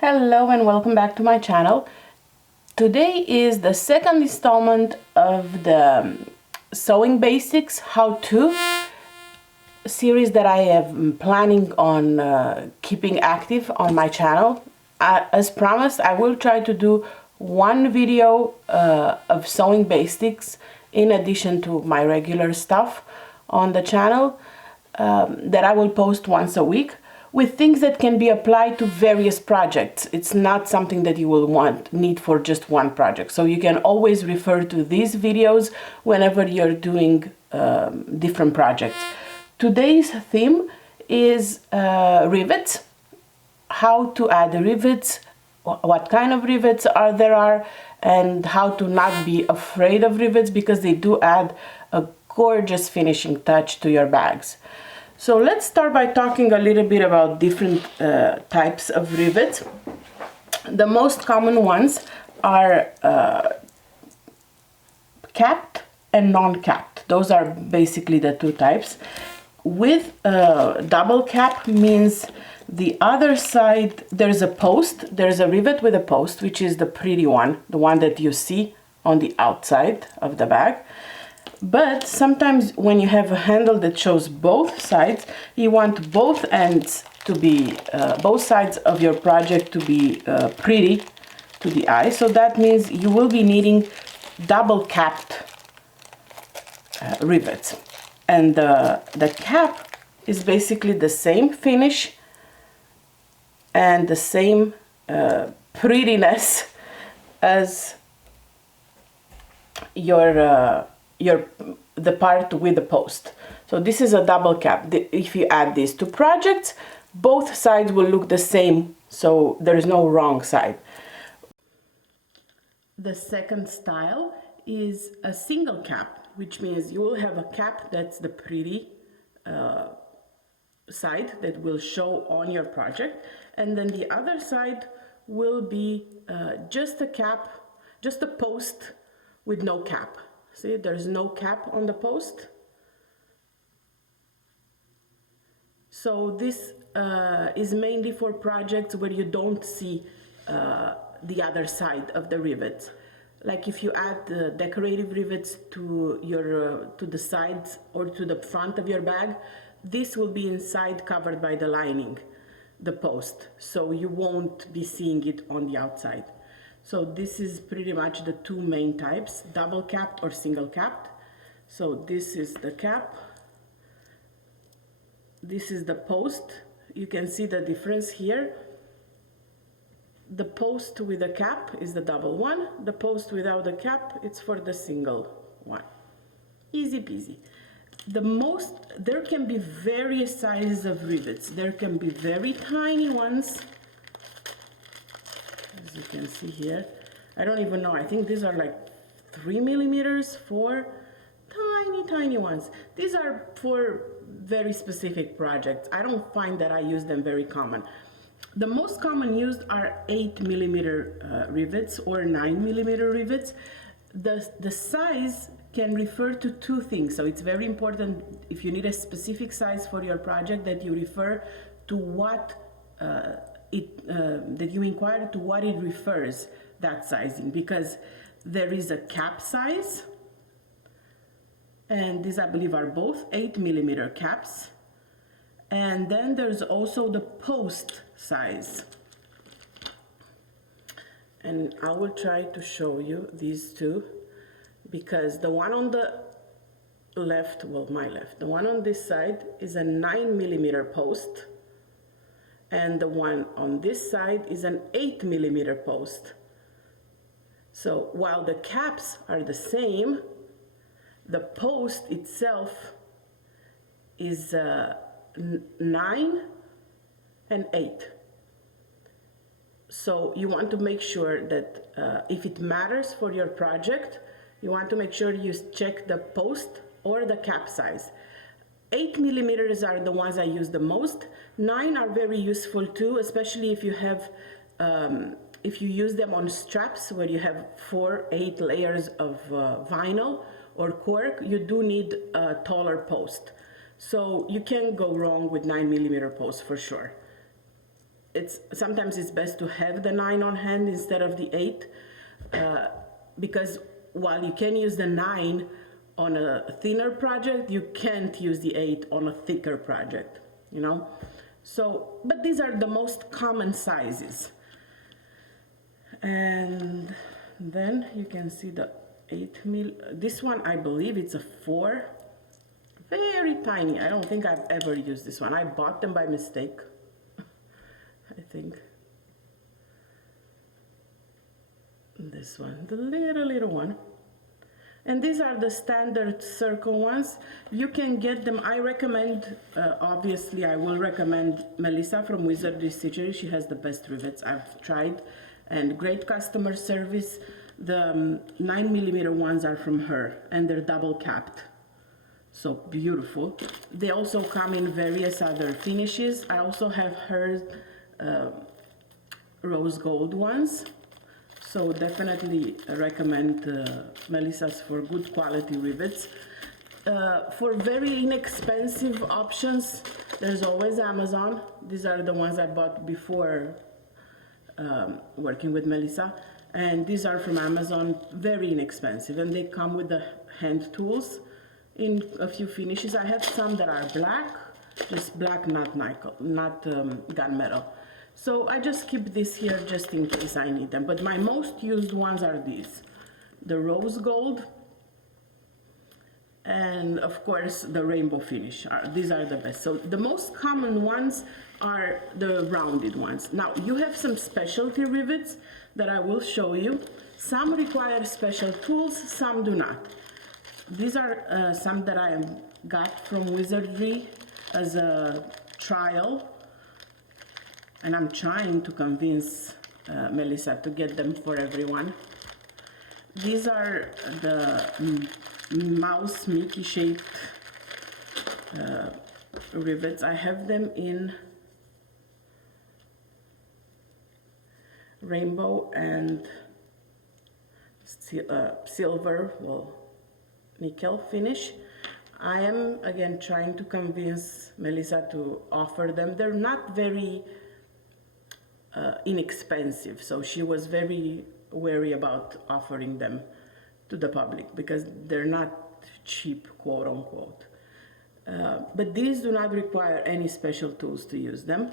Hello and welcome back to my channel. Today is the second installment of the Sewing Basics how-to series that I am planning on keeping active on my channel. As promised, I will try to do one video of sewing basics in addition to my regular stuff on the channel that I will post once a week, with things that can be applied to various projects. It's not something that you will need for just one project. So you can always refer to these videos whenever you're doing different projects. Today's theme is rivets, how to add rivets, what kind of rivets there are, and how to not be afraid of rivets because they do add a gorgeous finishing touch to your bags. So let's start by talking a little bit about different types of rivets. The most common ones are capped and non-capped. Those are basically the two types. With double cap means the other side, there's a post, there's a rivet with a post, which is the pretty one, the one that you see on the outside of the bag. But sometimes when you have a handle that shows both sides, you want both ends to be, both sides of your project to be pretty to the eye. So that means you will be needing double capped rivets. And the cap is basically the same finish and the same prettiness as the part with the post. So this is a double cap. If you add these two projects, both sides will look the same, so there is no wrong side. The second style is a single cap, which means you will have a cap that's the pretty side that will show on your project, and then the other side will be just a cap, just a post with no cap. See, there's no cap on the post. So this is mainly for projects where you don't see the other side of the rivets. Like if you add the decorative rivets to your to the sides or to the front of your bag, this will be inside covered by the lining, the post, so you won't be seeing it on the outside. So this is pretty much the two main types, double capped or single capped. So this is the cap, this is the post. You can see the difference here. The post with a cap is the double one, the post without a cap, it's for the single one. Easy peasy. There can be various sizes of rivets. There can be very tiny ones, as you can see here. I don't even know, I think these are like 3 millimeters, 4 tiny ones. These are for very specific projects. I don't find that I use them very common. The most common used are 8 millimeter rivets or 9 millimeter rivets. The size can refer to two things, so it's very important if you need a specific size for your project that you refer to what that you inquire to what it refers, that sizing, because there is a cap size, and these I believe are both 8 millimeter caps, and then there's also the post size, and I will try to show you these two, because the one on the left, well, my left, the one on this side is a 9 millimeter post, and the one on this side is an 8 millimeter post. So while the caps are the same, the post itself is 9 and 8. So you want to make sure that if it matters for your project, you want to make sure you check the post or the cap size. 8 millimeters are the ones I use the most. 9 are very useful too, especially if you have, if you use them on straps where you have 8 layers of vinyl or cork. You do need a taller post. So you can't go wrong with 9 millimeter post for sure. sometimes it's best to have the 9 on hand instead of the 8, because while you can use the 9 on a thinner project, you can't use the 8 on a thicker project, you know. So, but these are the most common sizes. And then you can see the 8 mil. This one, I believe it's a 4. Very tiny. I don't think I've ever used this one. I bought them by mistake, I think. This one, the little one. And these are the standard circle ones. You can get them. I recommend, obviously I will recommend Melissa from Rivet Dies. She has the best rivets I've tried, and great customer service. The 9mm ones are from her, and they're double capped. So beautiful. They also come in various other finishes. I also have her rose gold ones. So definitely recommend Melissa's for good quality rivets. For very inexpensive options, there's always Amazon. These are the ones I bought before working with Melissa. And these are from Amazon, very inexpensive. And they come with the hand tools in a few finishes. I have some that are black, just black, not nickel, not gunmetal. So I just keep this here just in case I need them. But my most used ones are these. The rose gold and of course the rainbow finish. These are the best. So the most common ones are the rounded ones. Now you have some specialty rivets that I will show you. Some require special tools, some do not. These are some that I got from Wizardry as a trial. And I'm trying to convince Melissa to get them for everyone. These are the mouse Mickey shaped rivets. I have them in rainbow and silver, well, nickel finish. I am again trying to convince Melissa to offer them. They're not very inexpensive, so she was very wary about offering them to the public because they're not cheap, quote unquote. But these do not require any special tools to use them,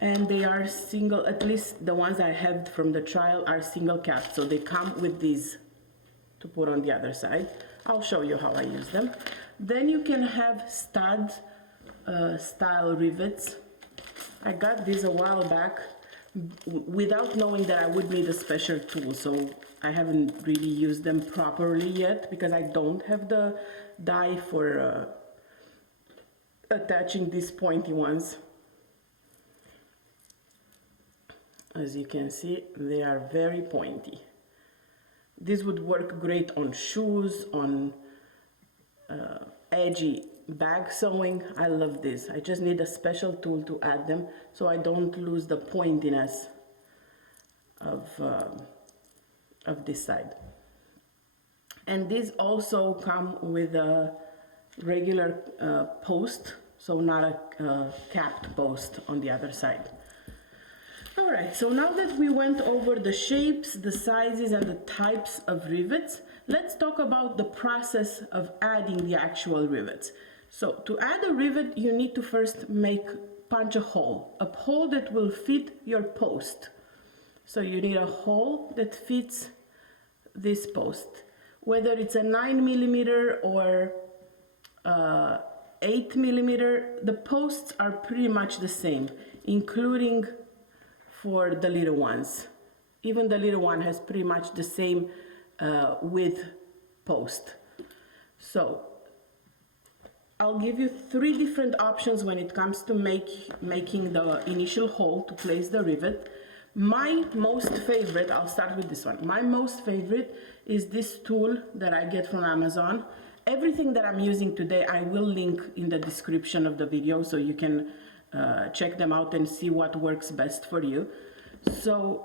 and they are single, at least the ones I have from the trial are single capped, so they come with these to put on the other side. I'll show you how I use them. Then you can have stud style rivets. I got these a while back without knowing that I would need a special tool, so I haven't really used them properly yet because I don't have the die for attaching these pointy ones. As you can see, they are very pointy. This would work great on shoes, on edgy bag sewing. I love this. I just need a special tool to add them so I don't lose the pointiness of this side. And these also come with a regular post, so not a capped post on the other side. Alright, so now that we went over the shapes, the sizes and the types of rivets, let's talk about the process of adding the actual rivets. So to add a rivet, you need to first punch a hole that will fit your post. So you need a hole that fits this post, whether it's a 9mm or 8mm, the posts are pretty much the same, including for the little ones. Even the little one has pretty much the same width post. So I'll give you 3 different options when it comes to making the initial hole to place the rivet. My most favorite, I'll start with this one. My most favorite is this tool that I get from Amazon. Everything that I'm using today, I will link in the description of the video so you can check them out and see what works best for you. So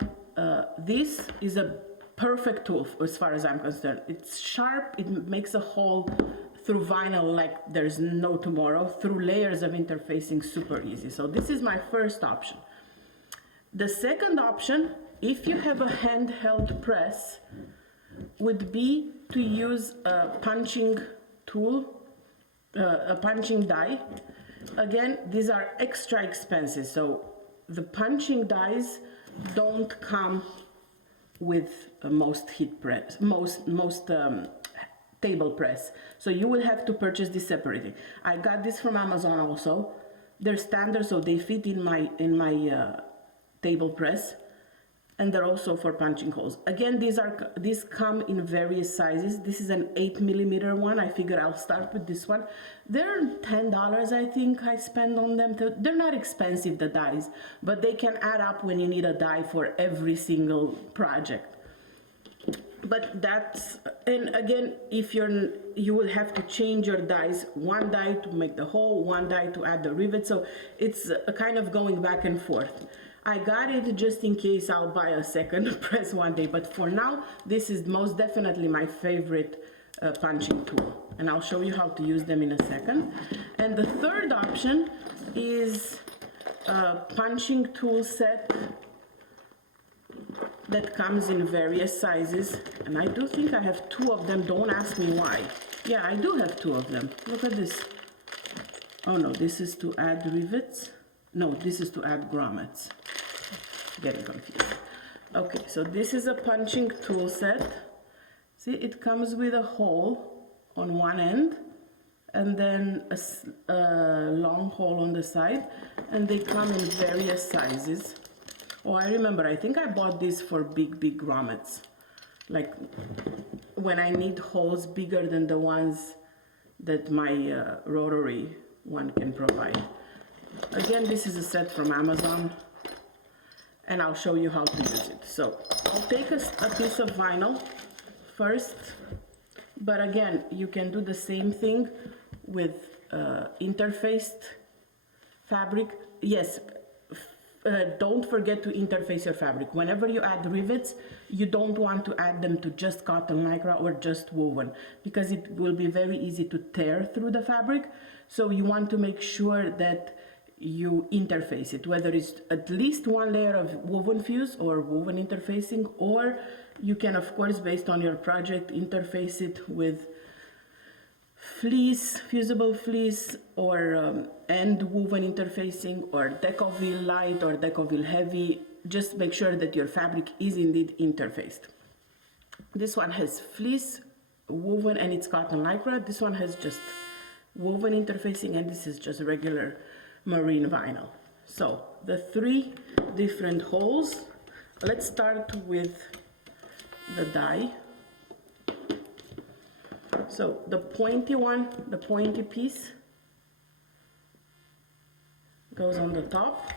this is a perfect tool as far as I'm concerned. It's sharp, it makes a hole through vinyl like there's no tomorrow, through layers of interfacing super easy. So this is my first option. The second option, if you have a handheld press, would be to use a punching tool, a punching die. Again, these are extra expensive, so the punching dies don't come with most heat press, most table press. So you will have to purchase this separately. I got this from Amazon also. They're standard, so they fit in my table press, and they're also for punching holes. Again, these come in various sizes. This is an 8mm one. I figure I'll start with this one. They're $10, I think I spend on them. They're not expensive, the dies, but they can add up when you need a die for every single project. But that's, and again, if you will have to change your dies, one die to make the hole, one die to add the rivet, so it's a kind of going back and forth. I got it just in case I'll buy a second press one day, but for now, this is most definitely my favorite punching tool, and I'll show you how to use them in a second. And the third option is a punching tool set that comes in various sizes, and I do think I have 2 of them. Don't ask me why. Yeah, I do have 2 of them. Look at this. Oh no, this is to add rivets. No, this is to add grommets. Getting confused. Okay, so this is a punching tool set. See, it comes with a hole on one end and then a long hole on the side, and they come in various sizes. Oh, I remember, I think I bought this for big grommets. Like when I need holes bigger than the ones that my rotary one can provide. Again, this is a set from Amazon, and I'll show you how to use it. So I'll take a piece of vinyl first, but again, you can do the same thing with interfaced fabric. Yes, don't forget to interface your fabric. Whenever you add rivets, you don't want to add them to just cotton lycra or just woven, because it will be very easy to tear through the fabric. So you want to make sure that you interface it, whether it's at least one layer of woven fuse or woven interfacing, or you can, of course, based on your project, interface it with fleece, fusible fleece, or end woven interfacing, or Decovil light or Decovil heavy. Just make sure that your fabric is indeed interfaced. This one has fleece, woven, and it's cotton lycra. This one has just woven interfacing, and this is just regular marine vinyl. So the 3 different holes. Let's start with the die. So the pointy one, the pointy piece, goes on the top.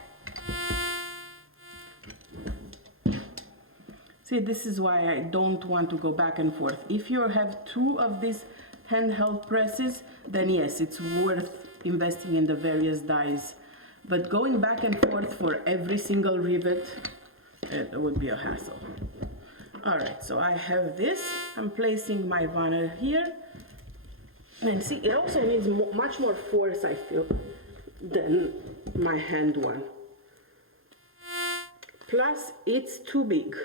See, this is why I don't want to go back and forth. If you have 2 of these handheld presses, then yes, it's worth investing in the various dies. But going back and forth for every single rivet, it would be a hassle. Alright, so I have this. I'm placing my vinyl here. And see, it also needs much more force, I feel, than my hand one. Plus, it's too big.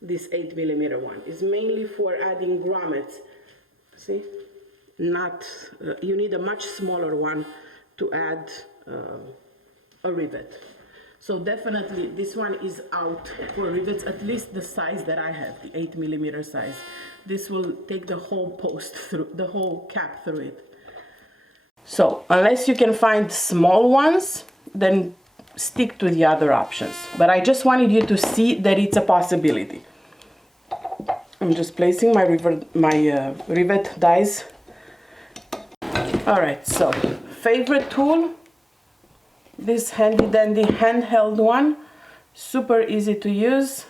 This 8mm one is mainly for adding grommets. See? Not, you need a much smaller one to add a rivet. So definitely this one is out for rivets, at least the size that I have, the 8mm size. This will take the whole post through, the whole cap through it. So unless you can find small ones, then stick to the other options. But I just wanted you to see that it's a possibility. I'm just placing my rivet dies. All right, so favorite tool, this handy dandy handheld one, super easy to use.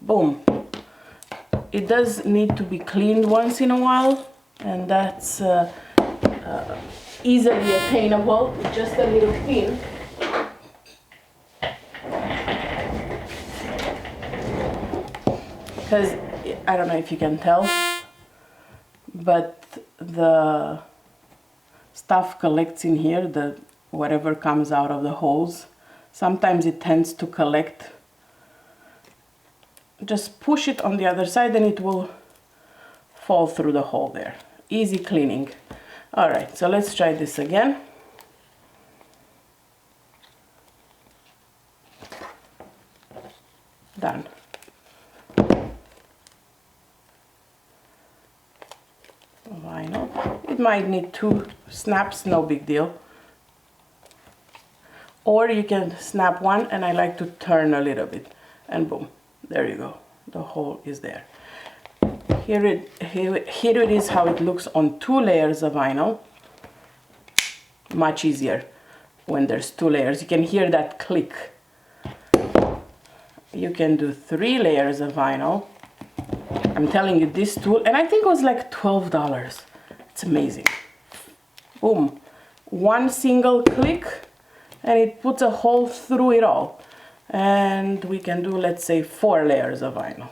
Boom. It does need to be cleaned once in a while, and that's easily attainable with just a little pin. Because I don't know if you can tell, but the stuff collects in here, the whatever comes out of the holes. Sometimes it tends to collect. Just push it on the other side and it will fall through the hole there. Easy cleaning. All right, so let's try this again. Done. Vinyl. It might need 2 snaps, no big deal. Or you can snap one, and I like to turn a little bit, and boom, there you go. The hole is there. Here it is how it looks on 2 layers of vinyl. Much easier when there's 2 layers. You can hear that click. You can do 3 layers of vinyl. I'm telling you, this tool, and I think it was like $12. It's amazing. Boom. One single click and it puts a hole through it all. And we can do, let's say, 4 layers of vinyl.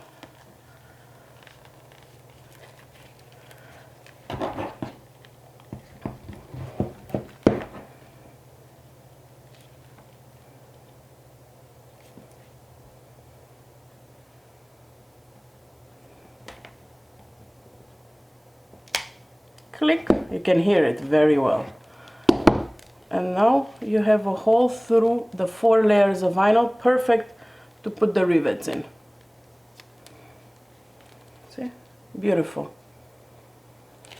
Click, you can hear it very well. And now you have a hole through the 4 layers of vinyl, perfect to put the rivets in. See? Beautiful.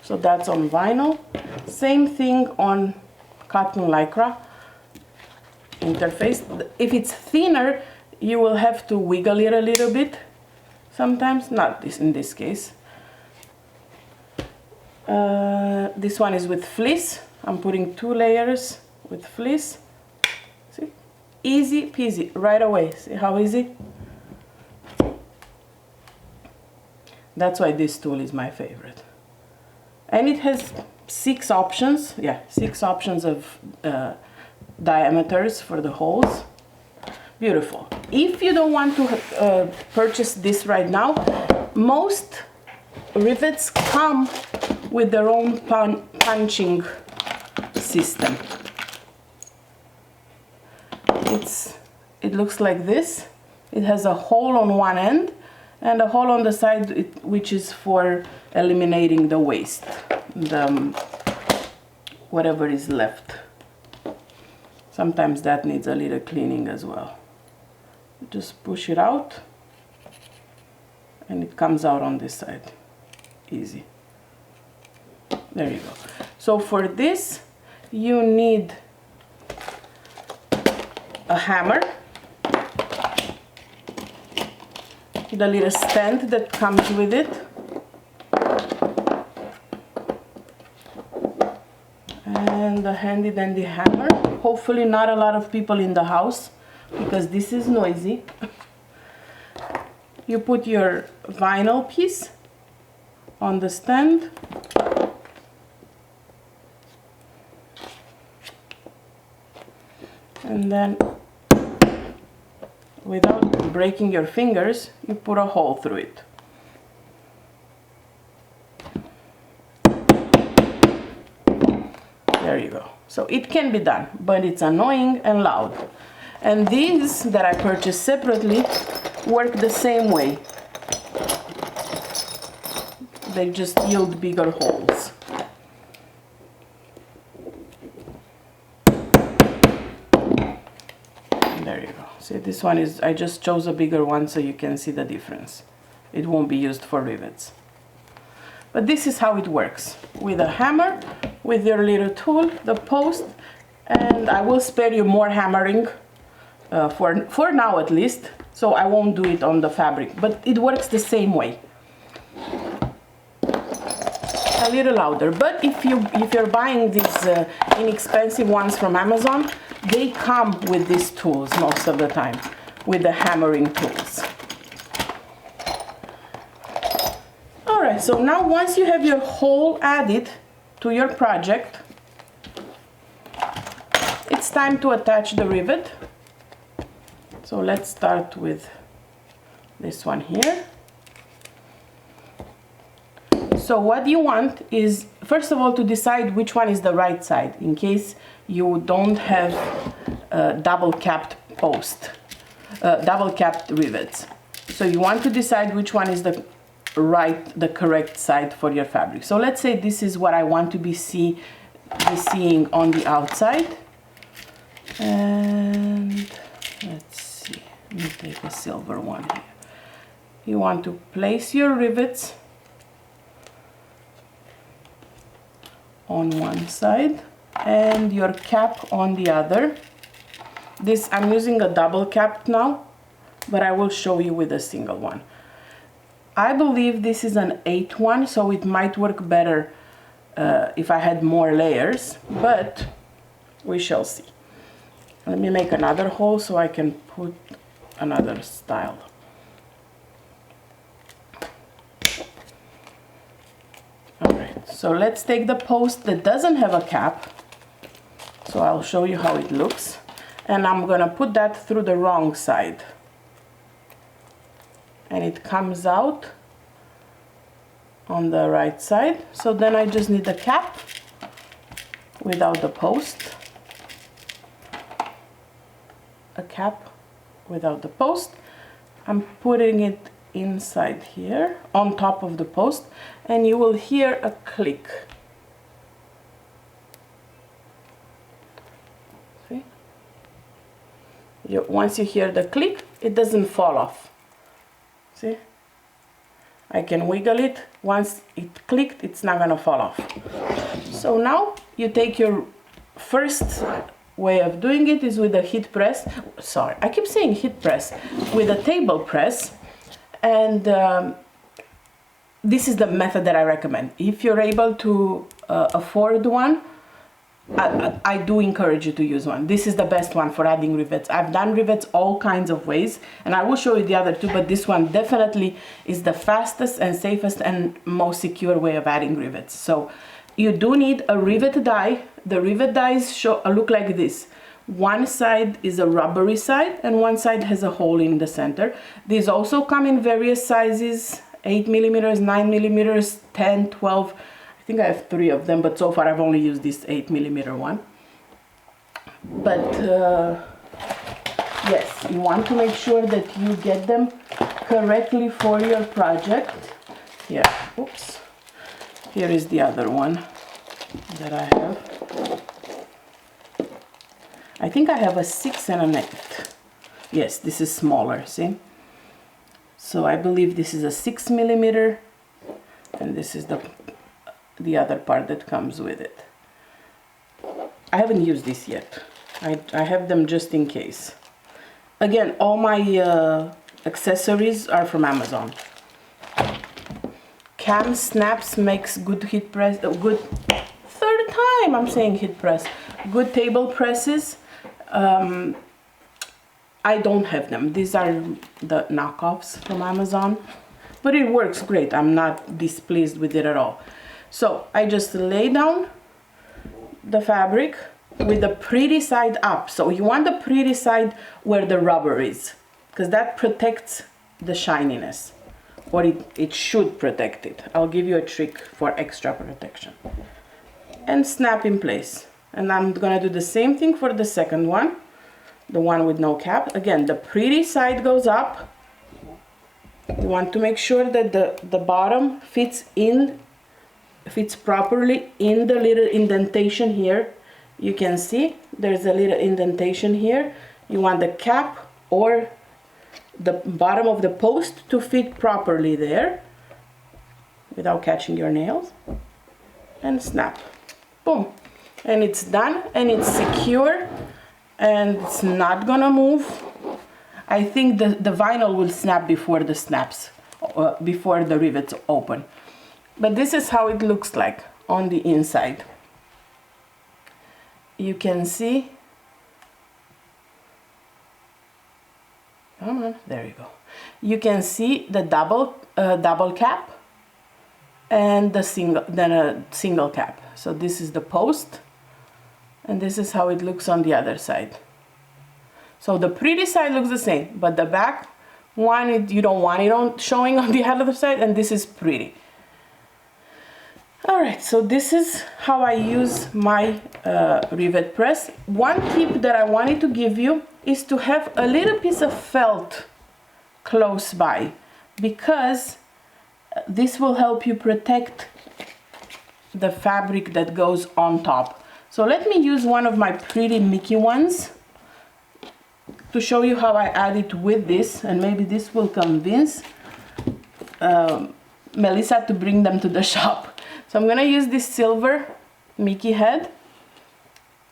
So that's on vinyl. Same thing on cotton lycra interface. If it's thinner, you will have to wiggle it a little bit. Sometimes, not this in this case. This one is with fleece. I'm putting 2 layers with fleece. See? Easy peasy, right away. See how easy? That's why this tool is my favorite. And it has 6 options. Yeah, 6 options of diameters for the holes. Beautiful. If you don't want to purchase this right now, most rivets come with their own punching system. It looks like this. It has a hole on one end and a hole on the side, which is for eliminating the waste, whatever is left. Sometimes that needs a little cleaning as well. Just push it out and it comes out on this side. Easy. There you go. So for this, you need a hammer, the little stand that comes with it, and a handy dandy hammer. Hopefully not a lot of people in the house because this is noisy. You put your vinyl piece on the stand. And then, without breaking your fingers, you put a hole through it. There you go. So it can be done, but it's annoying and loud. And these that I purchased separately work the same way. They just yield bigger holes. There you go. See, this one is, I just chose a bigger one so you can see the difference. It won't be used for rivets. But this is how it works. With a hammer, with your little tool, the post, and I will spare you more hammering for now at least, so I won't do it on the fabric, but it works the same way. A little louder, but if you're buying these inexpensive ones from Amazon, they come with these tools most of the time, with the hammering tools. Alright, so now once you have your hole added to your project, it's time to attach the rivet. So let's start with this one here. So what you want is first of all, to decide which one is the right side, in case you don't have double capped post, double capped rivets. So you want to decide which one is the correct side for your fabric. So let's say this is what I want to be seeing on the outside. And let's see, let me take a silver one here. You want to place your rivets on one side and your cap on the other. This, I'm using a double cap now, but I will show you with a single one. I believe this is an 8 one, so it might work better if I had more layers, but we shall see. Let me make another hole so I can put another style. Alright, so let's take the post that doesn't have a cap. So I'll show you how it looks. And I'm gonna put that through the wrong side. And it comes out on the right side. So then I just need a cap without the post. A cap without the post. I'm putting it inside here on top of the post, and you will hear a click. See? Once you hear the click, it doesn't fall off. See? I can wiggle it. Once it clicked, it's not gonna fall off. So now you take your first way of doing it is with a heat press. Sorry, I keep saying heat press. With a table press. And this is the method that I recommend. If you're able to afford one, I do encourage you to use one. This is the best one for adding rivets. I've done rivets all kinds of ways, and I will show you the other two, but this one definitely is the fastest and safest and most secure way of adding rivets. So you do need a rivet die. The rivet dies look like this. One side is a rubbery side and one side has a hole in the center. These also come in various sizes, 8 millimeters, 9 millimeters, 10, 12. I think I have 3 of them, but so far I've only used this 8 millimeter one. But yes, you want to make sure that you get them correctly for your project. Here, oops. Here is the other one that I have. I think I have a 6 and an 8. Yes, this is smaller, see? So I believe this is a 6 millimeter, and this is the other part that comes with it. I haven't used this yet. I have them just in case. Again, all my accessories are from Amazon. Cam Snaps makes good heat press, good, third time I'm saying heat press, good table presses. I don't have them. These are the knockoffs from Amazon, but it works great. I'm not displeased with it at all. So I just lay down the fabric with the pretty side up. So you want the pretty side where the rubber is, because that protects the shininess, or it should protect it. I'll give you a trick for extra protection. And snap in place. And I'm gonna do the same thing for the second one, the one with no cap. Again, the pretty side goes up. You want to make sure that the bottom fits properly in the little indentation here. You can see there's a little indentation here. You want the cap or the bottom of the post to fit properly there without catching your nails. And snap. Boom. And it's done, and it's secure, and it's not gonna move. I think the vinyl will snap before the snaps, before the rivets open. But this is how it looks like on the inside. You can see, come on, there you go. You can see the double cap and the single cap. So this is the post, and this is how it looks on the other side. So the pretty side looks the same, but the back one, you don't want it showing on the other side, and this is pretty. Alright, so this is how I use my rivet press. One tip that I wanted to give you is to have a little piece of felt close by, because this will help you protect the fabric that goes on top. So let me use one of my pretty Mickey ones to show you how I add it with this, and maybe this will convince Melissa to bring them to the shop. So I'm gonna use this silver Mickey head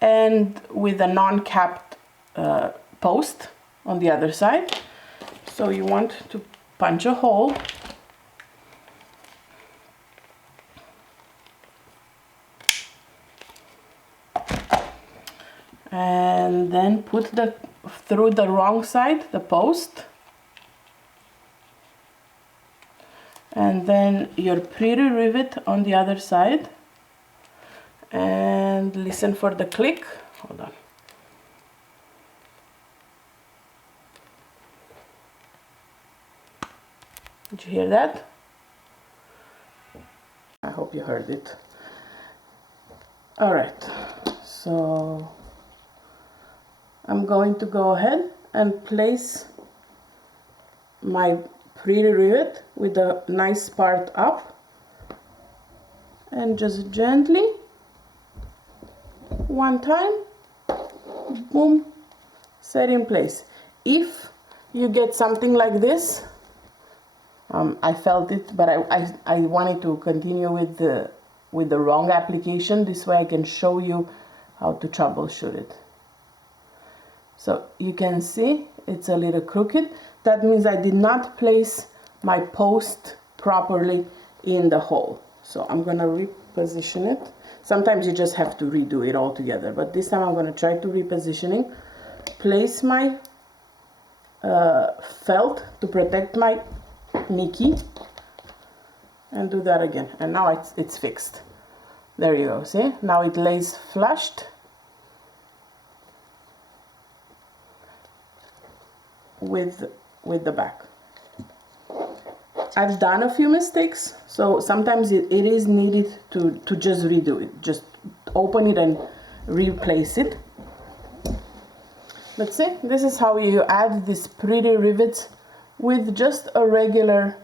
and with a non-capped post on the other side. So you want to punch a hole and then put through the wrong side the post, and then your pretty rivet on the other side, and listen for the click. Hold on. Did you hear that? I hope you heard it. All right, so I'm going to go ahead and place my pretty rivet with a nice part up, and just gently, one time, boom, set in place. If you get something like this, I felt it, but I wanted to continue with the wrong application. This way I can show you how to troubleshoot it. So you can see it's a little crooked. That means I did not place my post properly in the hole. So I'm gonna reposition it. Sometimes you just have to redo it all together, but this time I'm gonna try to repositioning. Place my felt to protect my Mickey, and do that again, and now it's fixed. There you go. See, now it lays flushed with the back. I've done a few mistakes, so sometimes it is needed to just redo it. Just open it and replace it. But see, this is how you add these pretty rivets with just a regular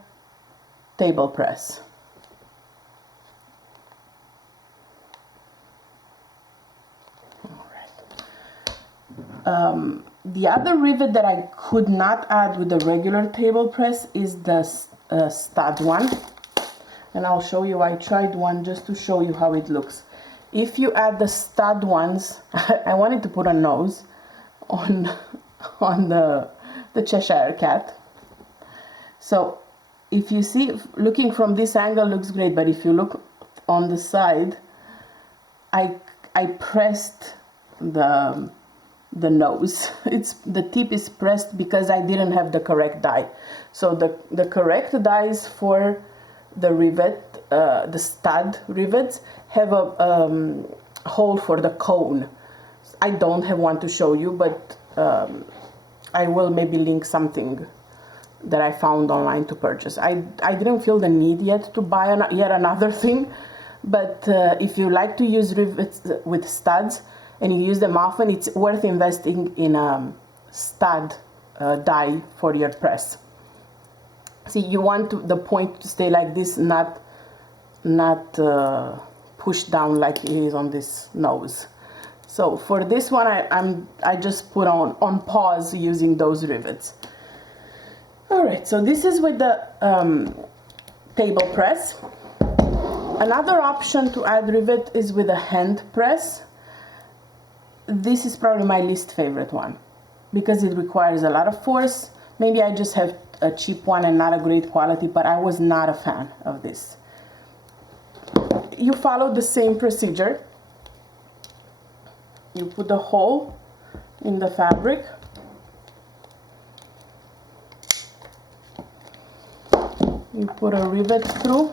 table press. All right. The other rivet that I could not add with the regular table press is the stud one, and I'll show you. I tried one just to show you how it looks. If you add the stud ones, I wanted to put a nose on the Cheshire cat. So if you see, looking from this angle looks great, but if you look on the side, I pressed the nose. The tip is pressed because I didn't have the correct die. So the correct dies for the rivet, the stud rivets, have a hole for the cone. I don't have one to show you, but I will maybe link something that I found online to purchase. I didn't feel the need yet to buy yet another thing, but if you like to use rivets with studs and you use them often, it's worth investing in a stud die for your press. See, you want the point to stay like this, not pushed down like it is on this nose. So for this one, I just put on pause using those rivets. Alright, so this is with the table press. Another option to add rivet is with a hand press. This is probably my least favorite one because it requires a lot of force. Maybe I just have a cheap one and not a great quality, but I was not a fan of this. You follow the same procedure. You put the hole in the fabric. You put a rivet through.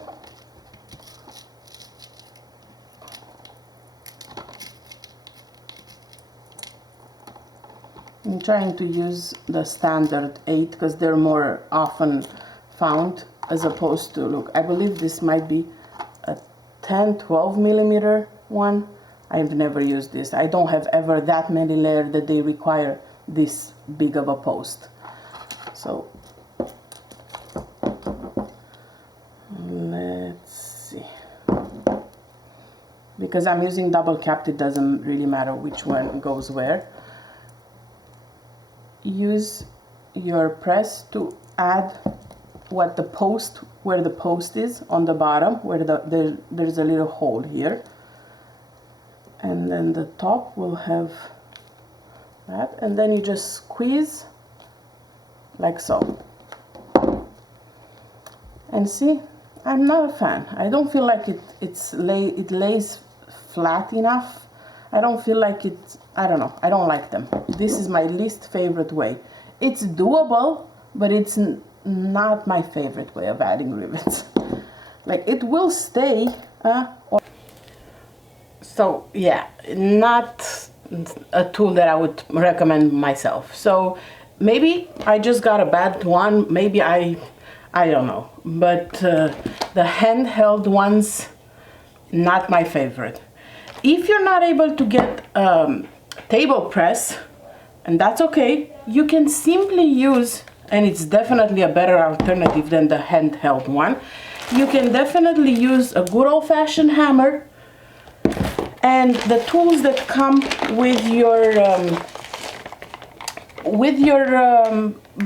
I'm trying to use the standard 8 because they're more often found, as opposed to, look, I believe this might be a 10-12 millimeter one. I've never used this. I don't have ever that many layers that they require this big of a post. So let's see. Because I'm using double capped, it doesn't really matter which one goes where. Use your press to add what the post, where the post is on the bottom, where there's a little hole here. And then the top will have that, and then you just squeeze like so. And see, I'm not a fan. I don't feel like it lays flat enough. I don't feel like it, I don't know, I don't like them. This is my least favorite way. It's doable, but it's not my favorite way of adding rivets. Like, it will stay, so yeah, not a tool that I would recommend myself. So maybe I just got a bad one, maybe I don't know, but the handheld ones, not my favorite. If you're not able to get table press, and that's okay, you can simply use, and it's definitely a better alternative than the handheld one, you can definitely use a good old-fashioned hammer and the tools that come with your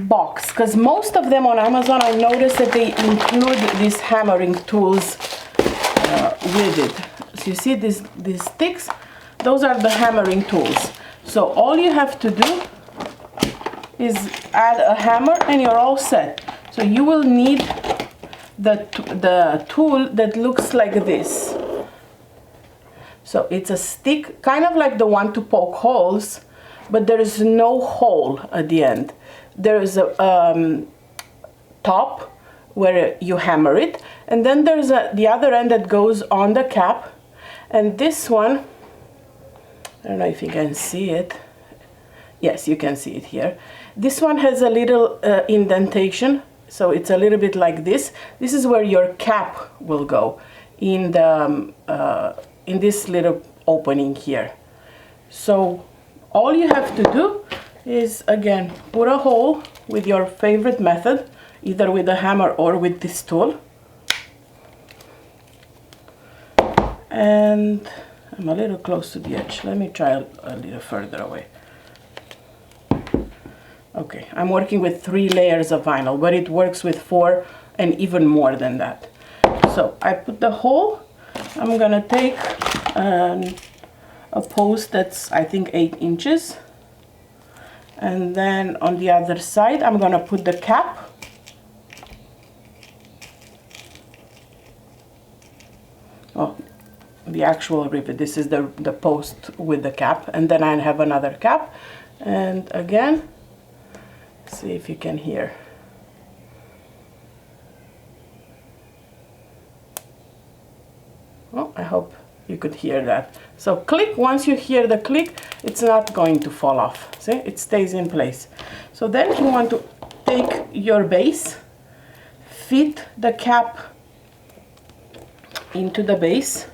box, because most of them on Amazon, I noticed that they include these hammering tools with it. So you see these sticks, those are the hammering tools. So all you have to do is add a hammer and you're all set. So you will need the tool that looks like this. So it's a stick, kind of like the one to poke holes, but there is no hole at the end. There is a top where you hammer it, and then there's the other end that goes on the cap. And this one, I don't know if you can see it. Yes, you can see it here. This one has a little indentation, so it's a little bit like this. This is where your cap will go, in this little opening here. So all you have to do is, again, put a hole with your favorite method, either with a hammer or with this tool. And I'm a little close to the edge. Let me try a little further away. Okay, I'm working with 3 layers of vinyl, but it works with 4 and even more than that. So I put the hole. I'm gonna take a post that's, I think, 8 inches. And then on the other side, I'm gonna put the cap. Oh, the actual rivet. This is the post with the cap. And then I have another cap. And again, see if you can hear. Oh, I hope you could hear that. So click, once you hear the click, it's not going to fall off. See, it stays in place. So then you want to take your base, fit the cap into the base.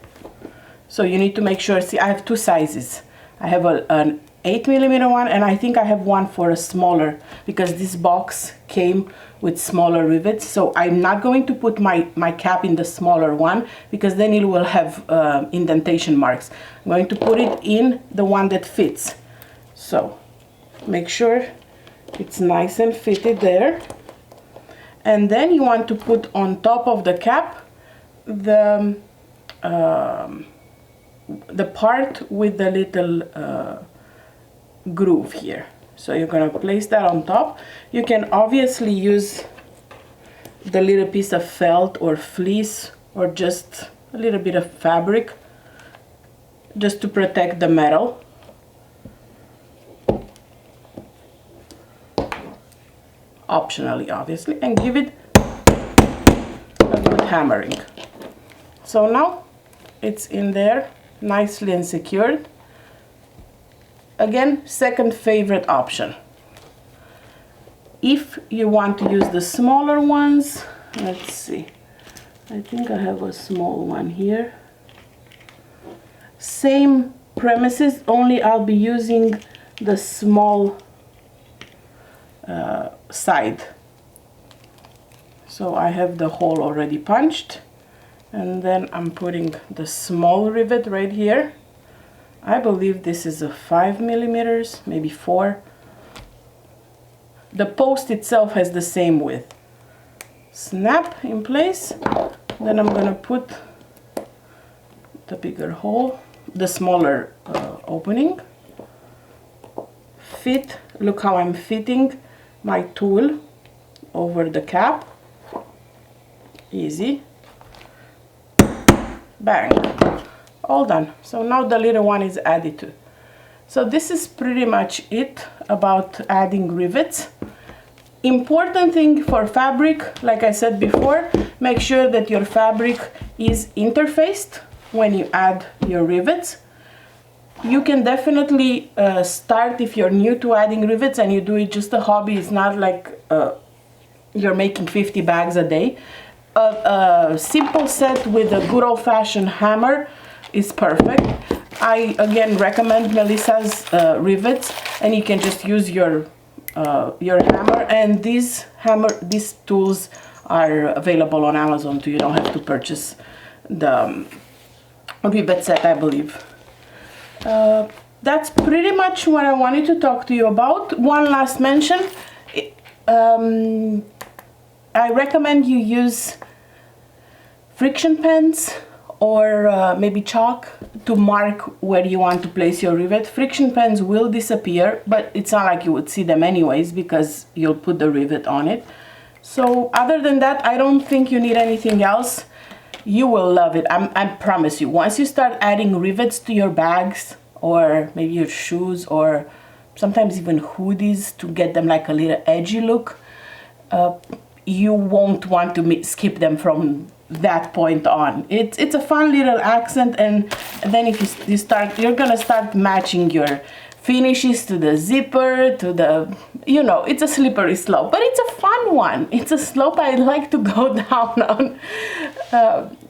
So you need to make sure, see, I have 2 sizes. I have an 8 millimeter one, and I think I have one for a smaller, because this box came with smaller rivets. So I'm not going to put my cap in the smaller one, because then it will have indentation marks. I'm going to put it in the one that fits. So make sure it's nice and fitted there. And then you want to put on top of the cap the part with the little groove here. So you're going to place that on top. You can obviously use the little piece of felt or fleece or just a little bit of fabric just to protect the metal. Optionally, obviously, and give it a good hammering. So now it's in there nicely and secured. Again, second favorite option. If you want to use the smaller ones, let's see, I think I have a small one here. Same premises, only I'll be using the small side. So I have the hole already punched, and then I'm putting the small rivet right here. I believe this is a 5 millimeters, maybe 4. The post itself has the same width. Snap in place. Then I'm gonna put the bigger hole, the smaller opening. Fit. Look how I'm fitting my tool over the cap. Easy. Bang. All done. So now the little one is added to. So this is pretty much it about adding rivets. Important thing for fabric, like I said before, make sure that your fabric is interfaced when you add your rivets. You can definitely start if you're new to adding rivets and you do it just a hobby. It's not like you're making 50 bags a day. A simple set with a good old-fashioned hammer is perfect. I again recommend Melissa's rivets, and you can just use your hammer, and these tools are available on Amazon too. You don't have to purchase the rivet set, I believe. That's pretty much what I wanted to talk to you about. One last mention. I recommend you use friction pens or maybe chalk to mark where you want to place your rivet. Friction pens will disappear, but it's not like you would see them anyways because you'll put the rivet on it. So other than that, I don't think you need anything else. You will love it. I promise you. Once you start adding rivets to your bags or maybe your shoes or sometimes even hoodies to get them like a little edgy look, you won't want to skip them from that point on. It's a fun little accent, and then if you start, you're gonna start matching your finishes to the zipper, to the, you know, it's a slippery slope, but it's a fun one. It's a slope I like to go down on.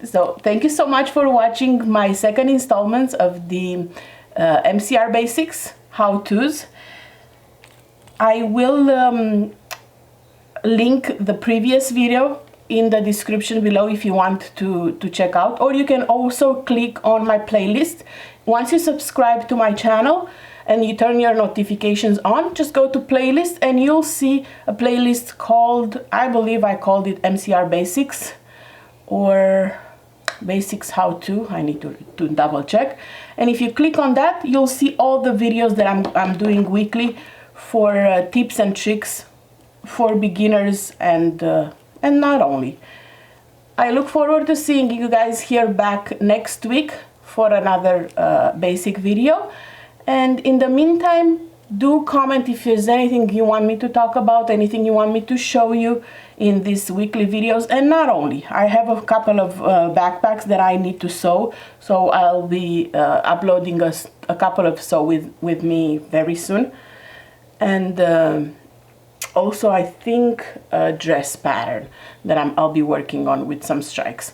So thank you so much for watching my second installment of the MCR Basics how-tos. I will link the previous video in the description below if you want to check out, or you can also click on my playlist. Once you subscribe to my channel and you turn your notifications on, just go to playlist and you'll see a playlist called, I believe I called it MCR Basics or Basics How To. I need to double check. And if you click on that, you'll see all the videos that I'm doing weekly for tips and tricks for beginners and not only. I look forward to seeing you guys here back next week for another basic video. And in the meantime, do comment if there's anything you want me to talk about, anything you want me to show you in these weekly videos. And not only, I have a couple of backpacks that I need to sew, so I'll be uploading a couple of sew with me very soon. And also, I think a dress pattern that I'll be working on with some strikes.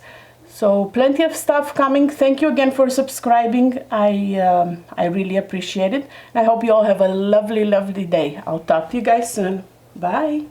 So plenty of stuff coming. Thank you again for subscribing. I really appreciate it. I hope you all have a lovely, lovely day. I'll talk to you guys soon. Bye.